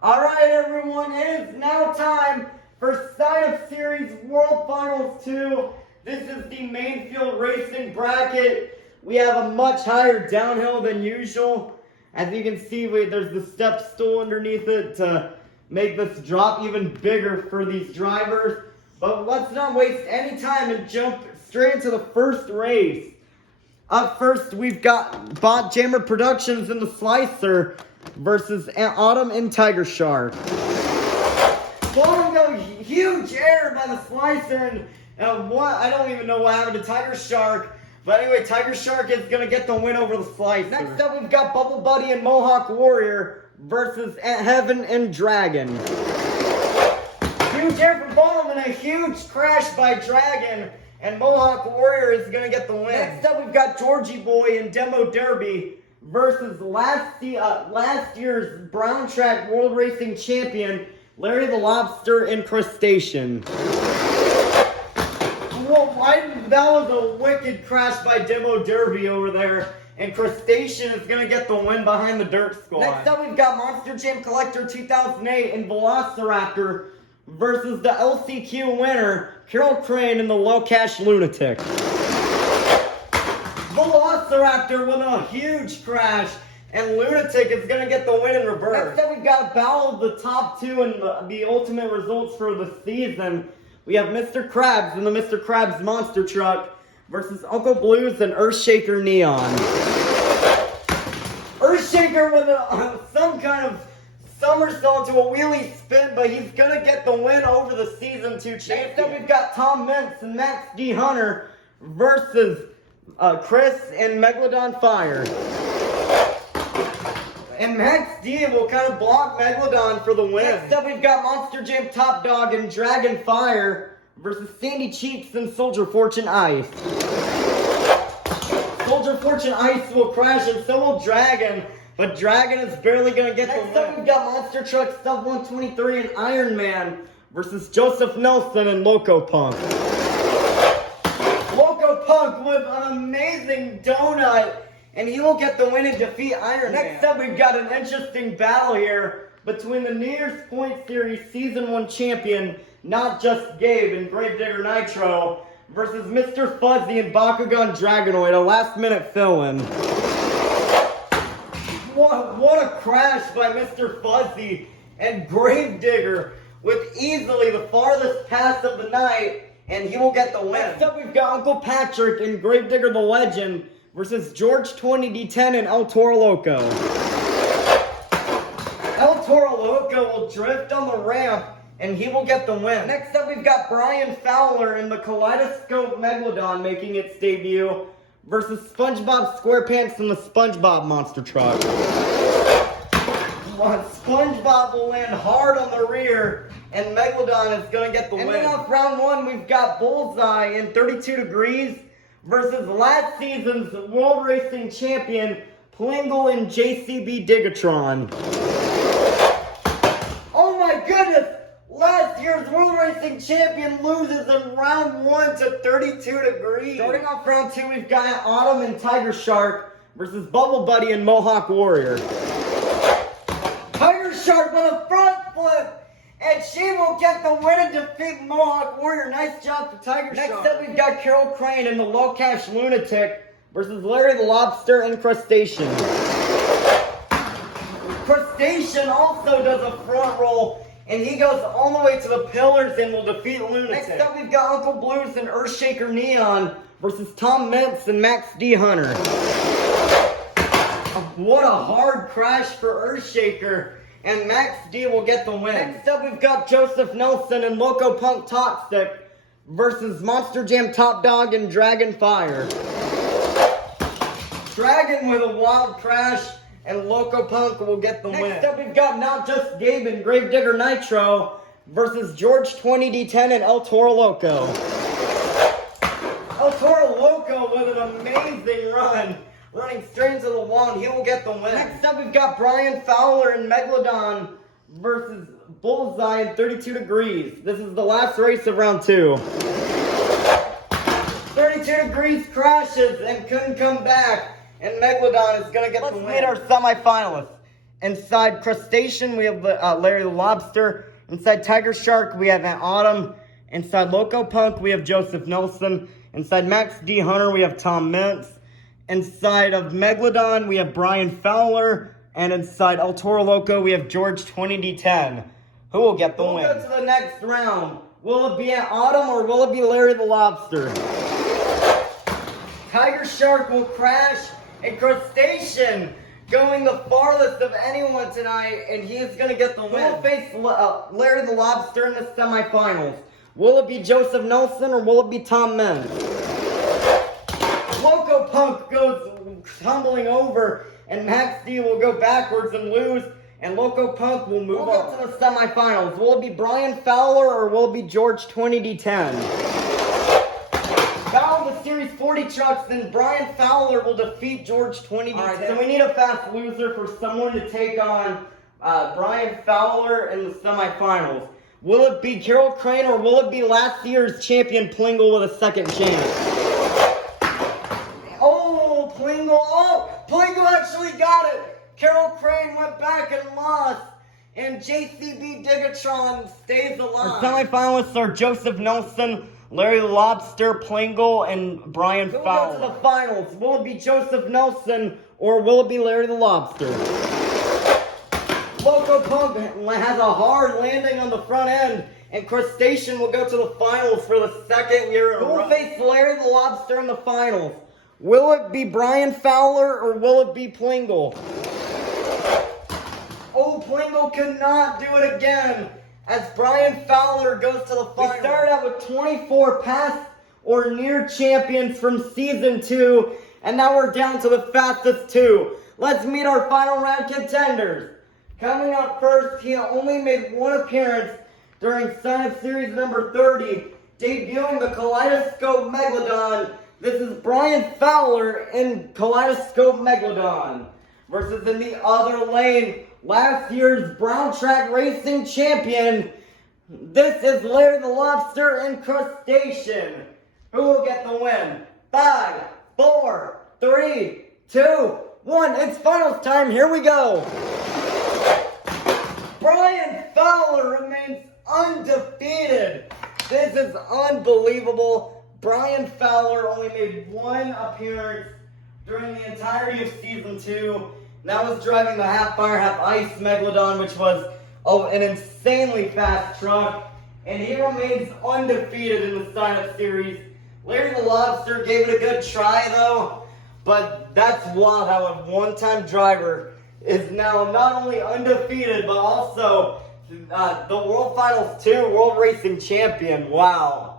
Alright everyone, it is now time for Sign Up Series World Finals 2. This is the main field racing bracket. We have a much higher downhill than usual. As you can see, there's the step stool underneath it to make this drop even bigger for these drivers. But let's not waste any time and jump straight into the first race. Up first, we've got Bot Jammer Productions in the Slicer versus Autumn and Tiger Shark. Autumn goes huge air by the Slicer, and what? I don't even know what happened to Tiger Shark. But anyway, Tiger Shark is going to get the win over the Slicer. Next up, we've got Bubble Buddy and Mohawk Warrior versus Heaven and Dragon. Huge air from Autumn and a huge crash by Dragon. And Mohawk Warrior is going to get the win. Next up, we've got Georgie Boy and Demo Derby versus last year's Brown Track World Racing Champion, Larry the Lobster and Crustacean. Well, that was a wicked crash by Demo Derby over there. And Crustacean is going to get the win behind the Dirt Squad. Next up, we've got Monster Jam Collector 2008 and Velociraptor versus the LCQ winner, Carol Crane and the Low Cash Lunatic. Velociraptor with a huge crash, and Lunatic is going to get the win in reverse. Next up, we've got battle of the top two and the ultimate results for the season. We have Mr. Krabs and the Mr. Krabs Monster Truck versus Uncle Blues and Earthshaker Neon. Earthshaker with some kind of somersault to a wheelie spin, but he's going to get the win over the Season 2 champion. Next up, we've got Tom Mintz and Max D. Hunter versus Chris and Megalodon Fire. And Max D will kind of block Megalodon for the win. Next up, we've got Monster Jam Top Dog and Dragon Fire versus Sandy Cheeks and Soldier Fortune Ice. Soldier Fortune Ice will crash, and so will Dragon. But Dragon is barely going to get the win. Next up, we've got Monster Truck Stuff 123 and Iron Man versus Joseph Nelson and Loco Punk. Loco Punk with an amazing donut, and he will get the win and defeat Iron Man. Next up, we've got an interesting battle here between the New Year's Point Series Season 1 champion, Not Just Gabe and Gravedigger Nitro, versus Mr. Fuzzy and Bakugan Dragonoid, a last-minute fill-in. What a crash by Mr. Fuzzy and Gravedigger with easily the farthest pass of the night, and he will get the win. Next up, we've got Uncle Patrick and Gravedigger the Legend versus George 20D10 and El Toro Loco. El Toro Loco will drift on the ramp, and he will get the win. Next up, we've got Brian Fowler and the Kaleidoscope Megalodon making its debut versus SpongeBob SquarePants and the SpongeBob Monster Truck. SpongeBob will land hard on the rear, and Megalodon is going to get the win. And then off round one, we've got Bullseye in 32 Degrees versus last season's World Racing Champion, Plingle and JCB Digatron. Oh my goodness! Last year's World Racing Champion loses in round 1 to 32 Degrees. Starting off round 2, we've got Autumn and Tiger Shark versus Bubble Buddy and Mohawk Warrior. Tiger Shark with a front flip, and she will get the win and defeat Mohawk Warrior. Nice job for Tiger Shark. Next up, we've got Carol Crane and the Low Cash Lunatic versus Larry the Lobster and Crustacean. Crustacean also does a front roll, and he goes all the way to the pillars and will defeat Lunatic. Next up, we've got Uncle Blues and Earthshaker Neon versus Tom Mintz and Max D. Hunter. What a hard crash for Earthshaker, and Max D will get the win. Next up, we've got Joseph Nelson and Loco Punk Toxic versus Monster Jam Top Dog and Dragon Fire. Dragon with a wild crash, and Loco Punk will get the win. Next up, we've got Not Just Gabe and Gravedigger Nitro versus George 20D10 and El Toro Loco. El Toro Loco with an amazing run, running straight into the wall, and he will get the win. Next up, we've got Brian Fowler and Megalodon versus Bullseye in 32 Degrees. This is the last race of round 2. 32 Degrees crashes and couldn't come back, and Megalodon is going to get the win. Let's meet our semifinalists. Inside Crustacean, we have Larry the Lobster. Inside Tiger Shark, we have Autumn. Inside Loco Punk, we have Joseph Nelson. Inside Max D. Hunter, we have Tom Mintz. Inside of Megalodon, we have Brian Fowler. And inside El Toro Loco, we have George 20D10. Who will get the win? We'll go to the next round. Will it be Autumn or will it be Larry the Lobster? Tiger Shark will crash and Crustacean going the farthest of anyone tonight, and he is going to get the win. We'll face Larry the Lobster in the semifinals. Will it be Joseph Nelson or will it be Tom Mintz? Loco Punk goes tumbling over, and Max D will go backwards and lose, and Loco Punk will move on. We'll get to the semifinals. Will it be Brian Fowler or will it be George 20D10? Battle of the Series 40 trucks, then Brian Fowler will defeat George 20D10. Alright, so we need a fast loser for someone to take on Brian Fowler in the semifinals. Will it be Carol Crane or will it be last year's champion Plingle with a second chance? Oh, Plingle! Oh, Plingle actually got it! Carol Crane went back and lost, and JCB Digatron stays alive. Our semifinalists are Joseph Nelson, Larry the Lobster, Plingle, and Brian Fowler. We'll go to the finals. Will it be Joseph Nelson or will it be Larry the Lobster? Loco Punk has a hard landing on the front end, and Crustacean will go to the finals for the second year in a row. Who will face Larry the Lobster in the finals? Will it be Brian Fowler or will it be Plingle? Oh, Plingle cannot do it again, as Brian Fowler goes to the finals. We started out with 24 past or near champions from Season 2, and now we're down to the fastest 2. Let's meet our final round contenders. Coming up first, he only made one appearance during Sign-Up Series number 30, debuting the Kaleidoscope Megalodon. This is Brian Fowler in Kaleidoscope Megalodon. Versus in the other lane, last year's Brown Track Racing champion. This is Larry the Lobster in Crustacean. Who will get the win? 5, 4, 3, 2, 1. It's finals time. Here we go. Brian Fowler remains undefeated. This is unbelievable. Brian Fowler only made one appearance during the entirety of Season 2. That was driving the half fire, half ice Megalodon, which was an insanely fast truck. And he remains undefeated in the Sign-Up Series. Larry the Lobster gave it a good try, though. But that's wild how a one-time driver is now not only undefeated, but also the World Finals 2 World Racing Champion. Wow.